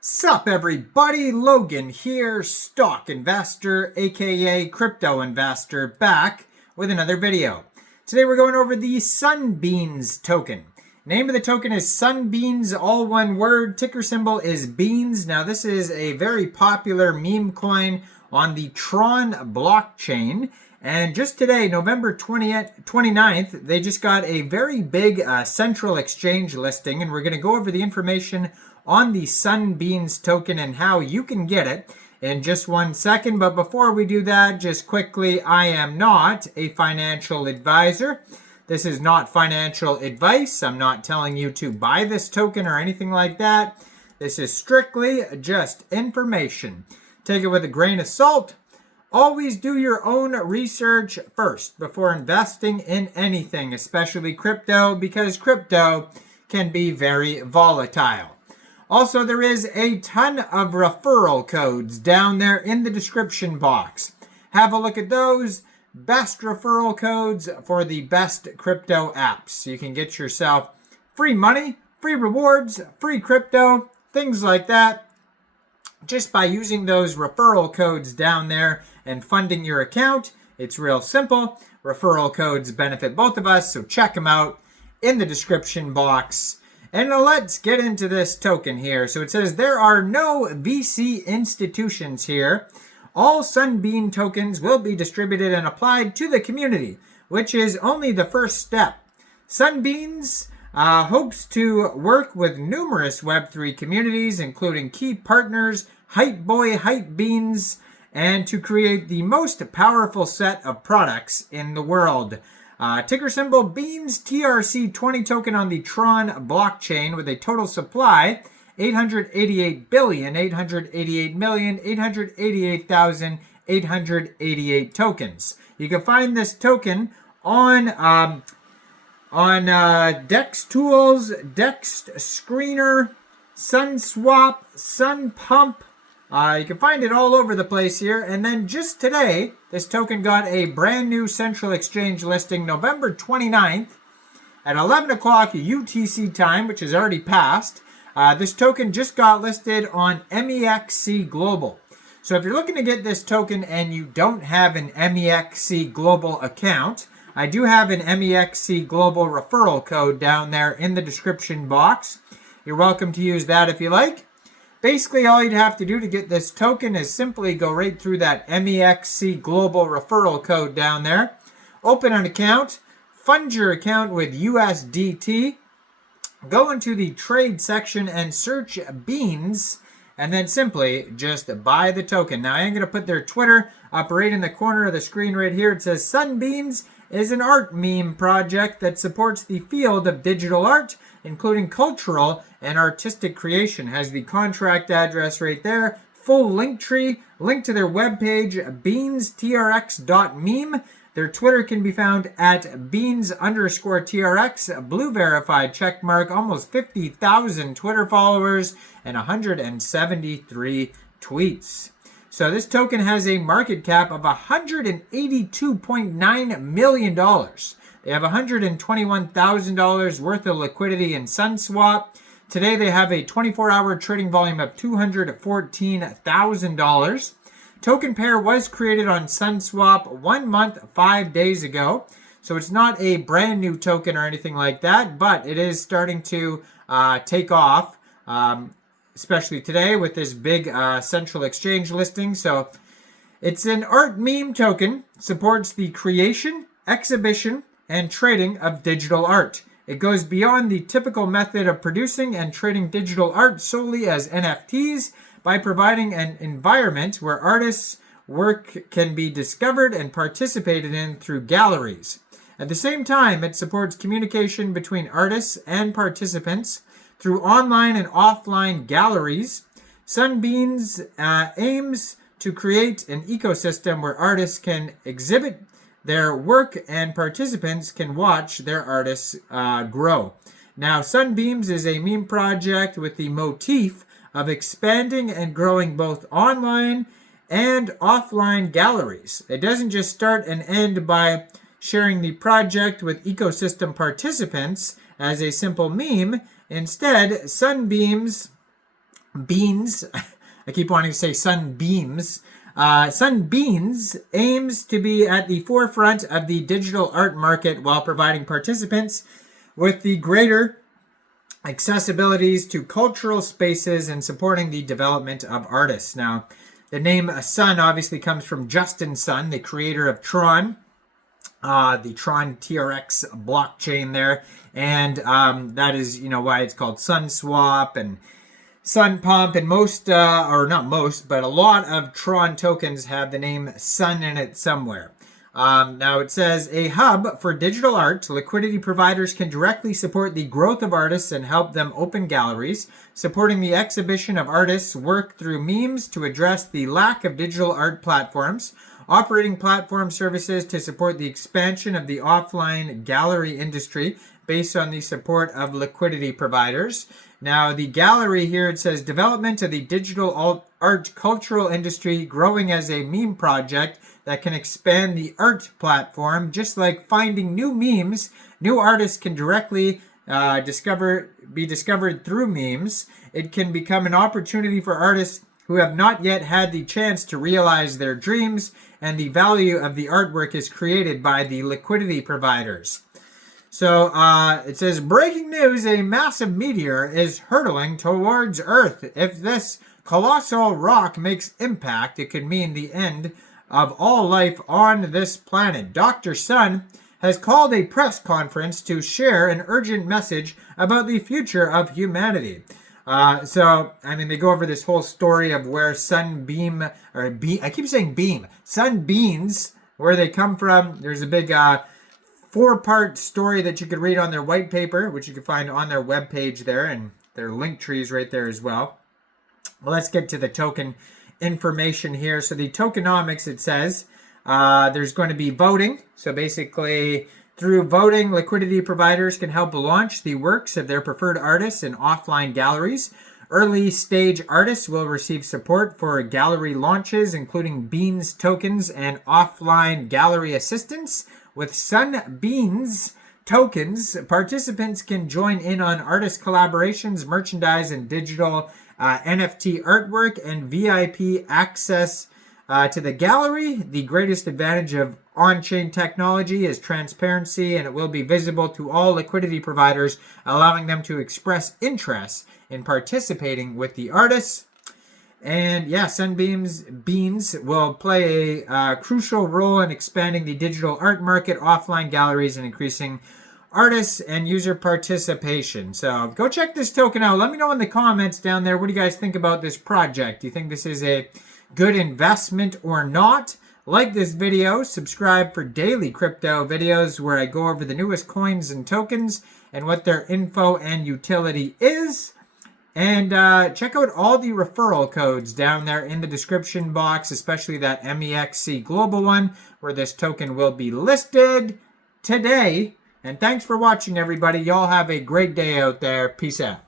Sup everybody, Logan here, stock investor aka crypto investor, back with another video. Today we're going over the Sunbeans token. Name of the token is Sunbeans, all one word. Ticker symbol is Beans. Now this is a very popular meme coin on the Tron blockchain. And just today, November 29th, they just got a very big central exchange listing, and we're going to go over the information on the Sunbeans token and how you can get it in just 1 second. But before we do that, just quickly, I am not a financial advisor. This is not financial advice. I'm not telling you to buy this token or anything like that. This is strictly just information. Take it with a grain of salt. Always do your own research first before investing in anything, especially crypto, because crypto can be very volatile. Also, there is a ton of referral codes down there in the description box. Have a look at those. Best referral codes for the best crypto apps. You can get yourself free money, free rewards, free crypto, things like that, just by using those referral codes down there and funding your account. It's real simple. Referral codes benefit both of us, so check them out in the description box. And let's get into this token here. So it says there are no VC institutions here. All Sunbean tokens will be distributed and applied to the community, which is only the first step. Sunbeans hopes to work with numerous Web3 communities, including key partners, Hype Boy, Hype Beans, and to create the most powerful set of products in the world. Ticker symbol Beans, TRC20 token on the Tron blockchain with a total supply 888,888,888,888 tokens. You can find this token on Dex Tools, Dex Screener, Sunswap, Sunpump. You can find it all over the place here. And then just today, this token got a brand new central exchange listing, November 29th at 11 o'clock UTC time, which has already passed. This token just got listed on Mexc Global. So if you're looking to get this token and you don't have an Mexc Global account, I do have an Mexc Global referral code down there in the description box. You're welcome to use that if you like. Basically, all you'd have to do to get this token is simply go right through that Mexc Global referral code down there. Open an account, fund your account with USDT, go into the trade section and search Beans, and then simply just buy the token. Now, I am going to put their Twitter up right in the corner of the screen right here. It says Sunbeans is an art meme project that supports the field of digital art, including cultural and artistic creation. Has the contract address right there, full link tree, link to their webpage, beanstrx.meme. Their Twitter can be found at beans_TRX, blue verified check mark, almost 50,000 Twitter followers, and 173 tweets. So this token has a market cap of $182.9 million. They have $121,000 worth of liquidity in Sunswap. Today they have a 24-hour trading volume of $214,000. Token pair was created on Sunswap 1 month, 5 days ago. So it's not a brand new token or anything like that, but it is starting to take off, especially today with this big central exchange listing. So it's an art meme token, supports the creation, exhibition, and trading of digital art. It goes beyond the typical method of producing and trading digital art solely as NFTs by providing an environment where artists' work can be discovered and participated in through galleries. At the same time, it supports communication between artists and participants through online and offline galleries. Sunbeans aims to create an ecosystem where artists can exhibit their work and participants can watch their artists grow. Now, Sunbeams is a meme project with the motif of expanding and growing both online and offline galleries. It doesn't just start and end by sharing the project with ecosystem participants as a simple meme. Instead, Sunbeams Beans, I keep wanting to say Sunbeams. Sunbeans aims to be at the forefront of the digital art market while providing participants with the greater accessibilities to cultural spaces and supporting the development of artists. Now, the name Sun obviously comes from Justin Sun, the creator of Tron, the Tron TRX blockchain there, and that is, why it's called Sunswap and Sun Pump, and most, or not most, but a lot of Tron tokens have the name Sun in it somewhere. Now it says, a hub for digital art, liquidity providers can directly support the growth of artists and help them open galleries, supporting the exhibition of artists' work through memes to address the lack of digital art platforms, operating platform services to support the expansion of the offline gallery industry based on the support of liquidity providers. Now, the gallery here, it says development of the digital art cultural industry growing as a meme project that can expand the art platform. Just like finding new memes, new artists can directly be discovered through memes. It can become an opportunity for artists who have not yet had the chance to realize their dreams, and the value of the artwork is created by the liquidity providers. So it says, breaking news, a massive meteor is hurtling towards Earth. If this colossal rock makes impact, it could mean the end of all life on this planet. Dr. Sun has called a press conference to share an urgent message about the future of humanity. So, they go over this whole story of where Sunbeans, where they come from. There's a big 4-part story that you could read on their white paper, which you can find on their webpage there, and their link trees right there as well. Well, let's get to the token information here. So the tokenomics, it says, there's going to be voting. So basically, through voting, liquidity providers can help launch the works of their preferred artists in offline galleries. Early stage artists will receive support for gallery launches, including Beans tokens and offline gallery assistance. With Sunbeans tokens, participants can join in on artist collaborations, merchandise, and digital NFT artwork, and VIP access to the gallery. The greatest advantage of on-chain technology is transparency, and it will be visible to all liquidity providers, allowing them to express interest in participating with the artists. And yeah, Sunbeans will play a crucial role in expanding the digital art market, offline galleries, and increasing artists and user participation. So go check this token out. Let me know in the comments down there, what do you guys think about this project? Do you think this is a good investment or not? Like this video, subscribe for daily crypto videos where I go over the newest coins and tokens and what their info and utility is. And check out all the referral codes down there in the description box, especially that Mexc global one where this token will be listed today. And thanks for watching, everybody. Y'all have a great day out there. Peace out.